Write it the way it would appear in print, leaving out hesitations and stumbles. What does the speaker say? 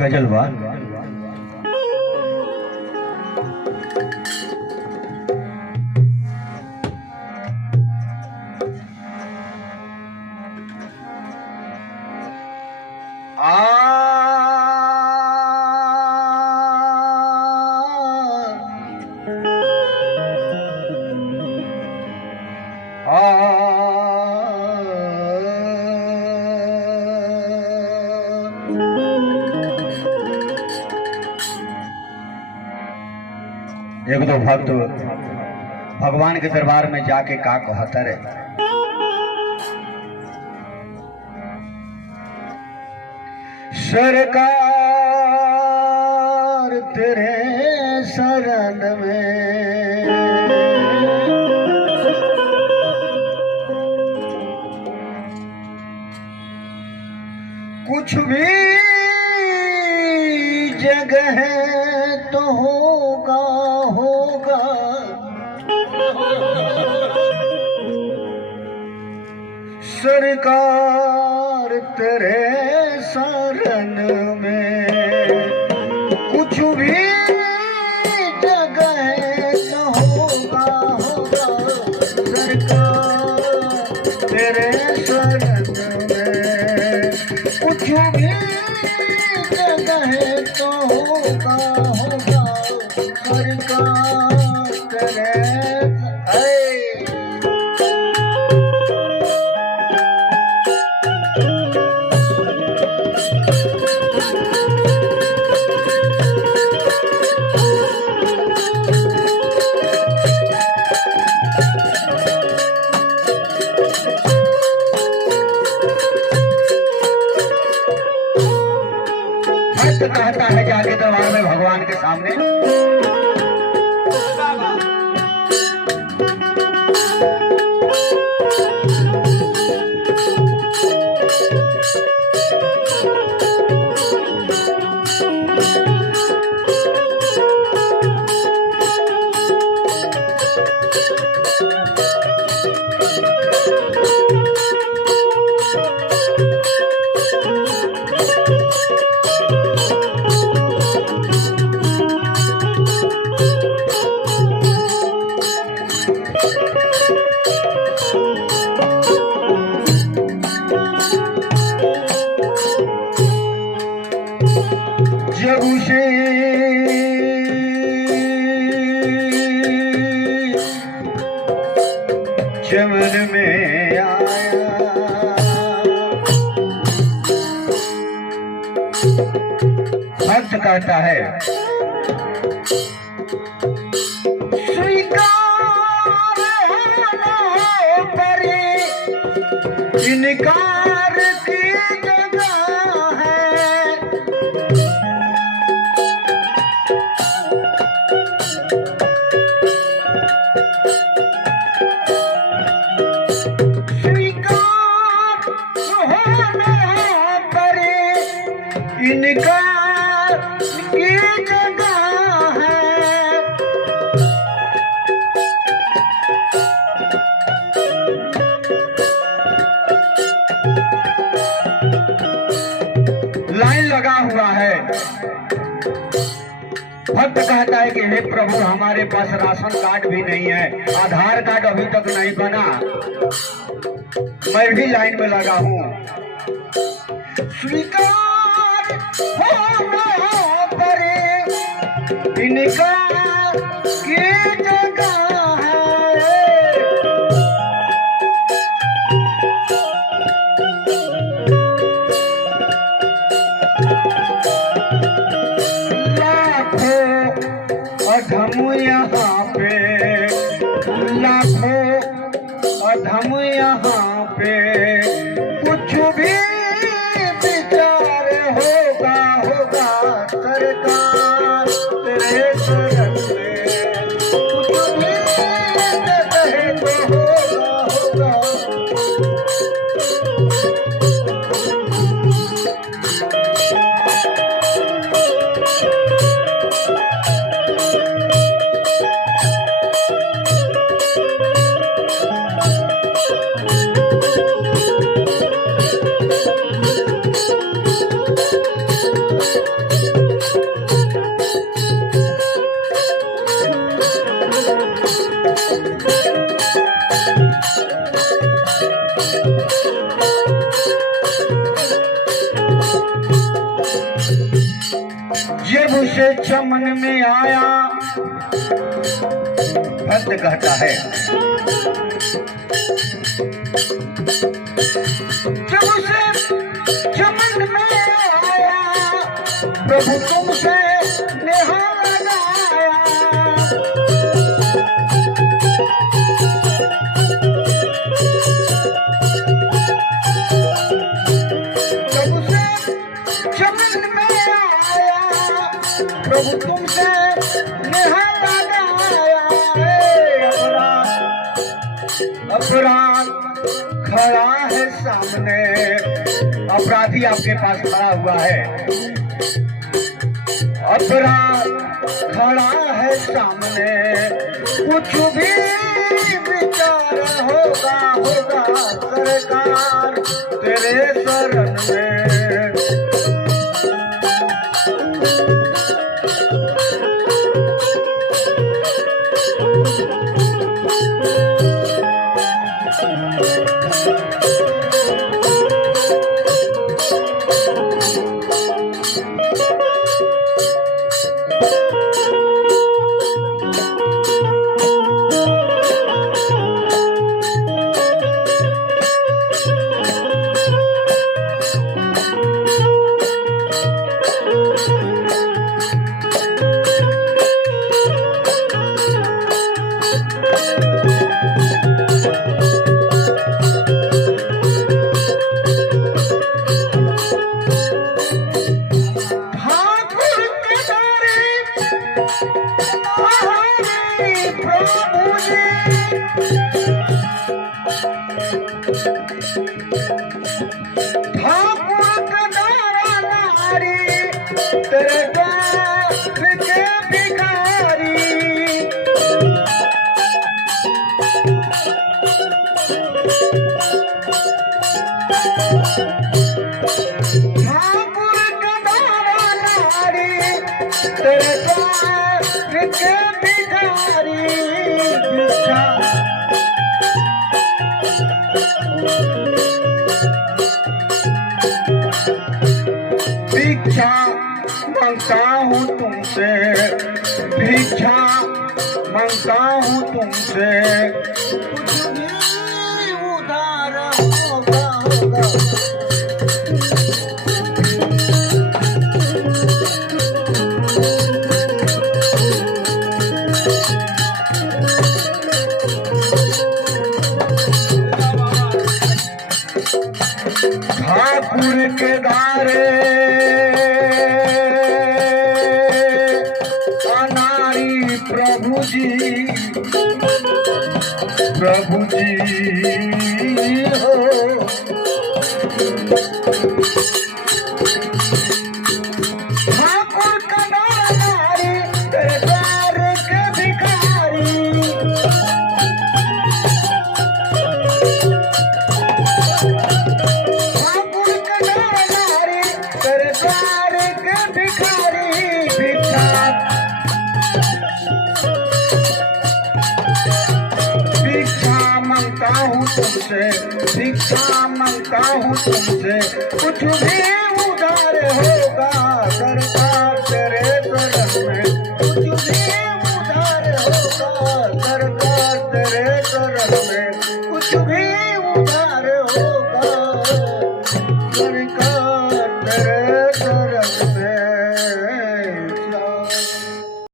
गजलवा एक दो भक्त भगवान के दरबार में जाके का कहता रे, सरकार तेरे शरण में कुछ भी जगह तो होगा होगा, सरकार तेरे शरण में कुछ भी जगह तो होगा होगा, सरकार तेरे शरण में कुछ भी जगह तो होगा होगा, सरकार तेरे कहता है जाके दरबार में भगवान के सामने, जब उसे चमन में आया भक्त कहता है, स्वीकार होना पर इनकार की जगह है, इनकार की जगह है, लाइन लगा हुआ है। भक्त कहता है कि हे प्रभु, हमारे पास राशन कार्ड भी नहीं है, आधार कार्ड अभी तक नहीं बना, मैं भी लाइन में लगा हूँ। स्वीकार इनकार की जगह है, लाखों अधम यहाँ पे, लाखों अधम यहाँ पे कुछ भी विचार होगा होगा, सरकार तेरे शरण में कुछ भी जगह तो होगा होगा, जब से चमन में आया, भक्त कहता है जब से चमन में आया, प्रभु तुमसे नेहा लगाया। जब से चमन में आया, प्रभु तुमसे नेहा लगाया। अपराध खड़ा है सामने, अपराधी आपके पास खड़ा हुआ है। अपराध खड़ा है सामने, कुछ भी विचार होगा होगा सरकार तेरे शरण में। भिक्षा मांगता हूँ तुमसे, भिक्षा मांगता हूँ तुमसे, कुछ भी उधार होगा होगा। ठाकुर के द्वारे अनारी प्रभु जी, प्रभु जी हो। ठाकुर का नारी तेरे द्वार के भिखारी, तुमसे भिक्षा मांगता हूँ तुमसे, कुछ भी उधार होगा सरकार तेरे शरण में। कुछ भी उधार होगा सरकार तेरे शरण में, कुछ भी उधार होगा सरकार तेरे